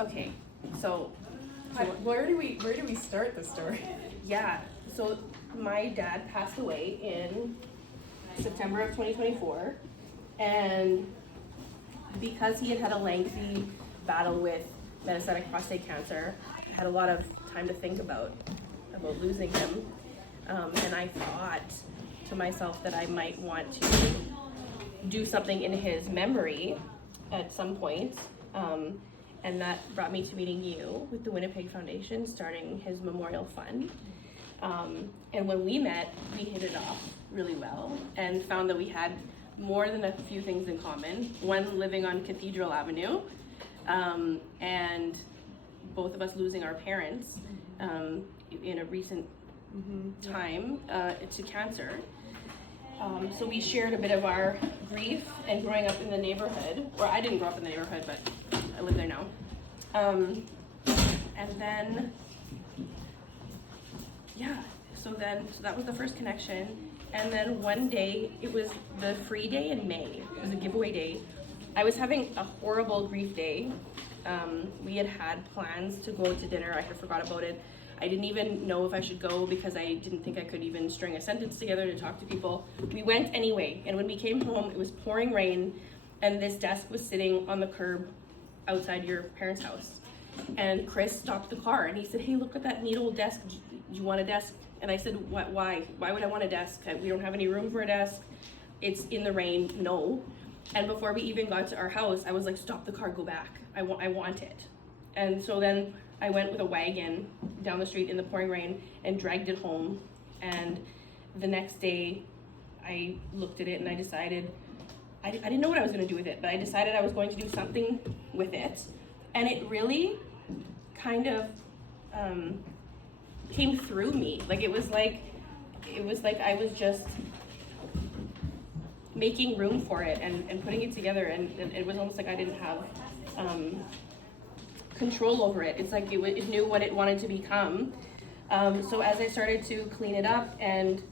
Okay, so where do we start the story? yeah, so my dad passed away in September of 2024, and because he had a lengthy battle with metastatic prostate cancer, I had a lot of time to think about losing him, and I thought to myself that I might want to do something in his memory at some point, and that brought me to meeting you with the Winnipeg Foundation, starting his memorial fund. And when we met, we hit it off really well and found that we had more than a few things in common. One, living on Cathedral Avenue, and both of us losing our parents in a recent time to cancer. So we shared a bit of our grief and growing up in the neighborhood, or I didn't grow up in the neighborhood, but I live there now. And then, so that was the first connection. And then one day, it was the free day in May. It was a giveaway day. I was having a horrible grief day. We had plans to go to dinner. I had forgot about it. I didn't even know if I should go because I didn't think I could even string a sentence together to talk to people. We went anyway, and when we came home, it was pouring rain, and this desk was sitting on the curb outside your parents' house. And Chris stopped the car, and he said, "Hey, look at that neat old desk. Do you want a desk?" And I said, "What? Why? Why would I want a desk? We don't have any room for a desk. It's in the rain. No." And before we even got to our house, I was like, "Stop the car, go back. I want it." And so then I went with a wagon down the street in the pouring rain and dragged it home. And the next day, I looked at it and I decided, I didn't know what I was going to do with it, but I decided I was going to do something with it. And it really kind of came through me. Like it was like I was just making room for it and putting it together, and it was almost like I didn't have control over it. It's like it knew what it wanted to become. So as I started to clean it up and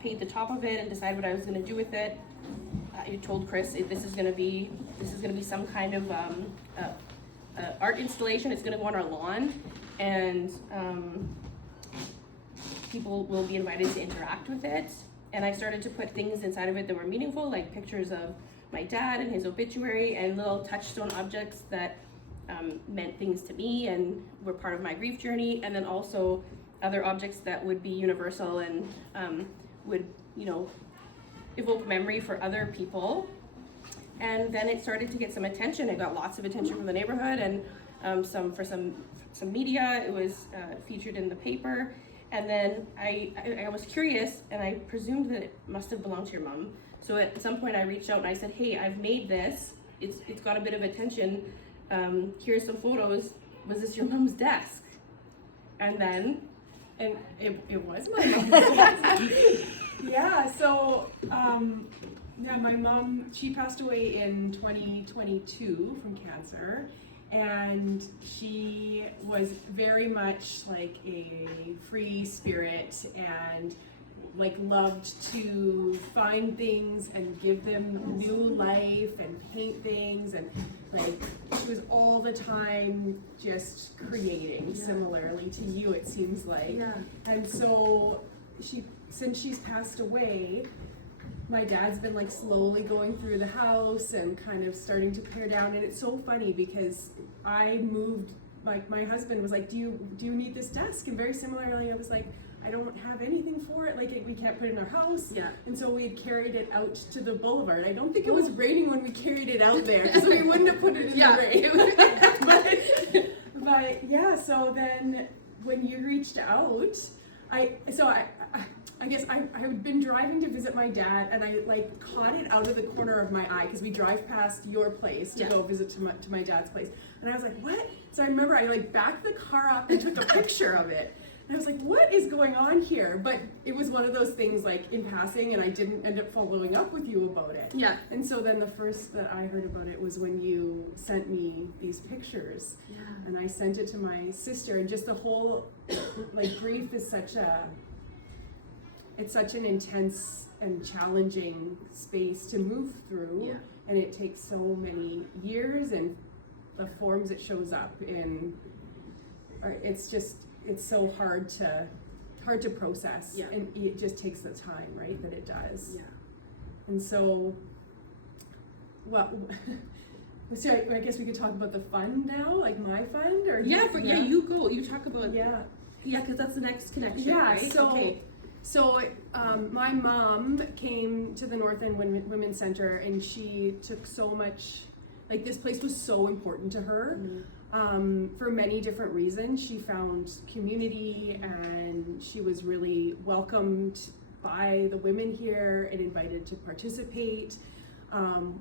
paint the top of it and decide what I was going to do with it, I told Chris, this is going to be some kind of art installation. It's going to go on our lawn, and people will be invited to interact with it. And I started to put things inside of it that were meaningful, like pictures of my dad and his obituary, and little touchstone objects that meant things to me and were part of my grief journey, and then also other objects that would be universal and would, evoke memory for other people. And then it started to get some attention. It got lots of attention from the neighborhood and some media. It was featured in the paper. And then I was curious, and I presumed that it must have belonged to your mom. So at some point I reached out and I said, "Hey, I've made this. It's got a bit of attention. Here's some photos. Was this your mom's desk?" And then, and it was my mom's desk. Yeah. So my mom, she passed away in 2022 from cancer. And she was very much like a free spirit and like loved to find things and give them new life and paint things, and like she was all the time just creating. Similarly to you, it seems like. And so since she's passed away, my dad's been like slowly going through the house and kind of starting to pare down. And it's so funny because I moved, like my husband was like, do you need this desk? And very similarly, I was like, I don't have anything for it. Like we can't put it in our house. Yeah. And so we had carried it out to the boulevard. I don't think it was raining when we carried it out there, because we wouldn't have put it in the rain. but yeah, so then when you reached out, I guess I had been driving to visit my dad, and I like caught it out of the corner of my eye because we drive past your place to go visit to my dad's place, and I was like, what? So I remember I like backed the car up and took a picture of it, and I was like, what is going on here? But it was one of those things like in passing, and I didn't end up following up with you about it. Yeah. And so then the first that I heard about it was when you sent me these pictures. Yeah. And I sent it to my sister, and just the whole like grief is it's such an intense and challenging space to move through, and it takes so many years and the forms it shows up in, it's so hard to process. Yeah. And it just takes the time, right, that it does. Yeah. And so, well, so I guess we could talk about the fund now, like my fund, or you go. You talk about yeah, because that's the next connection. yeah. Right? So, okay. so my mom came to the North End Women's Center, and she took so much. Like, this place was so important to her. For many different reasons. She found community, and she was really welcomed by the women here and invited to participate.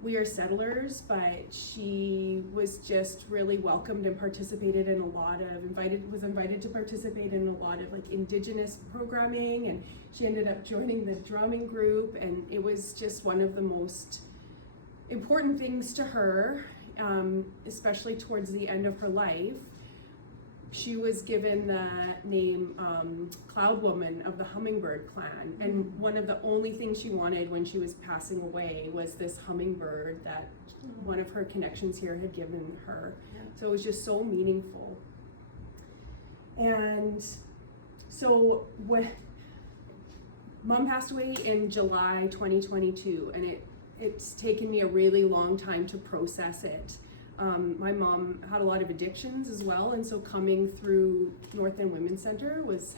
We are settlers, but she was just really welcomed and participated in was invited to participate in a lot of like Indigenous programming, and she ended up joining the drumming group, and it was just one of the most important things to her. Especially towards the end of her life. She was given the name Cloud Woman of the Hummingbird clan, and one of the only things she wanted when she was passing away was this hummingbird that one of her connections here had given her. Yeah. So it was just so meaningful. And so when Mom passed away in July 2022, and it's taken me a really long time to process it. My mom had a lot of addictions as well, and so coming through North End Women's Center was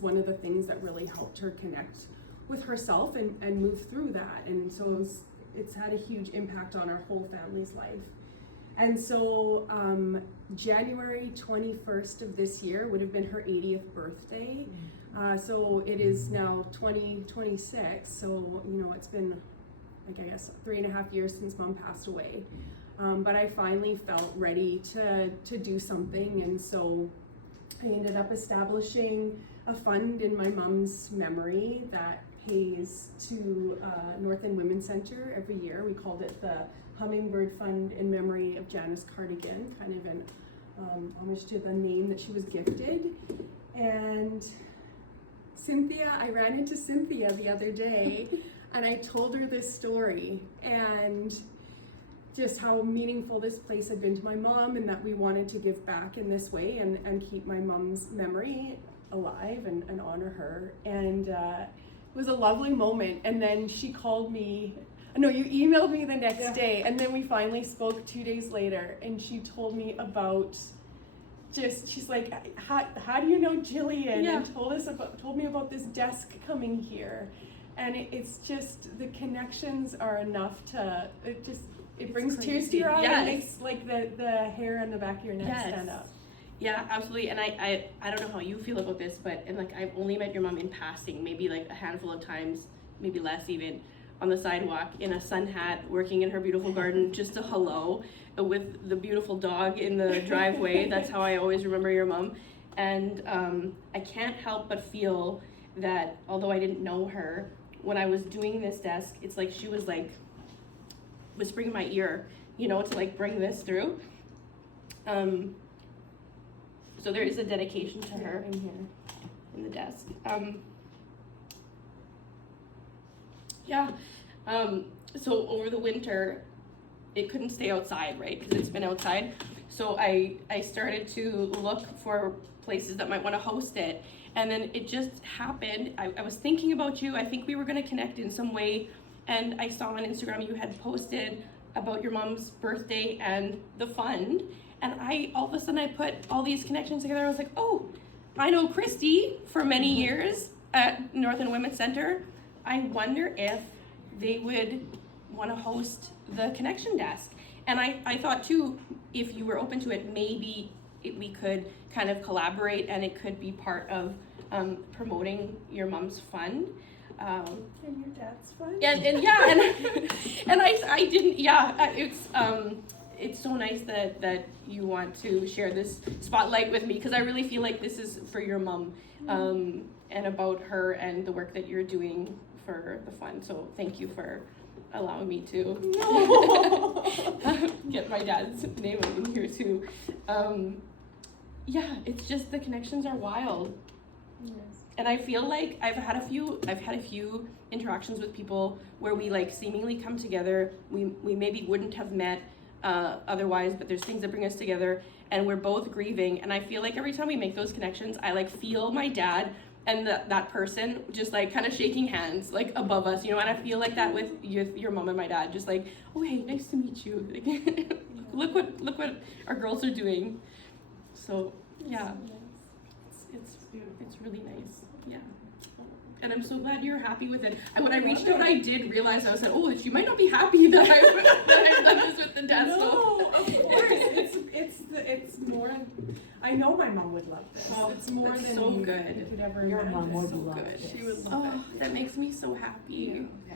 one of the things that really helped her connect with herself and move through that. And so it's had a huge impact on our whole family's life. And so January 21st of this year would have been her 80th birthday. So it is now 2026, so it's been, like, I guess 3.5 years since Mom passed away. But I finally felt ready to do something, and so I ended up establishing a fund in my mom's memory that pays to North End Women's Center every year. We called it the Hummingbird Fund in memory of Jan Cardigan, kind of an homage to the name that she was gifted. And I ran into Cynthia the other day, and I told her this story, and just how meaningful this place had been to my mom, and that we wanted to give back in this way and keep my mom's memory alive and honor her. And it was a lovely moment. And then she called me, no, you emailed me the next day, and then we finally spoke 2 days later, and she told me about she's like, how do you know Gillian? Yeah. And told me about this desk coming here. And it's just, the connections are enough to, it brings tears to your eyes. Yes. And makes like the hair on the back of your neck stand up. Yeah, absolutely. And I don't know how you feel about this, but I've only met your mom in passing, maybe like a handful of times, maybe less even, on the sidewalk in a sun hat, working in her beautiful garden, just a hello with the beautiful dog in the driveway. That's how I always remember your mom. And I can't help but feel that although I didn't know her, when I was doing this desk, it's like she was like whispering in my ear, to like bring this through. So there is a dedication to her in here, in the desk. So over the winter, it couldn't stay outside, right? Because it's been outside. So I started to look for places that might want to host it. And then it just happened. I was thinking about you. I think we were going to connect in some way. And I saw on Instagram you had posted about your mom's birthday and the fund. And all of a sudden I put all these connections together. I was like, oh, I know Christy for many years at North End Women's Center. I wonder if they would want to host the connection desk. And I thought too, if you were open to it, maybe we could kind of collaborate, and it could be part of promoting your mom's fund. And your dad's fund? And I didn't, it's so nice that you want to share this spotlight with me, because I really feel like this is for your mom, and about her and the work that you're doing for the fund. So thank you for allowing me to get my dad's name in here too. It's just, the connections are wild. Yes. And I feel like I've had a few interactions with people where we like seemingly come together. We maybe wouldn't have met otherwise, but there's things that bring us together, and we're both grieving. And I feel like every time we make those connections, I like feel my dad and that person just like kind of shaking hands like above us, you know. And I feel like that with your mom and my dad, just like, oh hey, nice to meet you. Like, look what our girls are doing. So yeah, it's really nice. Yeah. And I'm so glad you're happy with it. And when I reached out, I did realize, I was like, oh, she might not be happy that I've done this with the dad. No, of course. It's more. I know my mom would love this. Oh, it's more that's than so you good. could ever Your imagine. mom would So love good. this. She would love it. Oh, that makes me so happy. Yeah.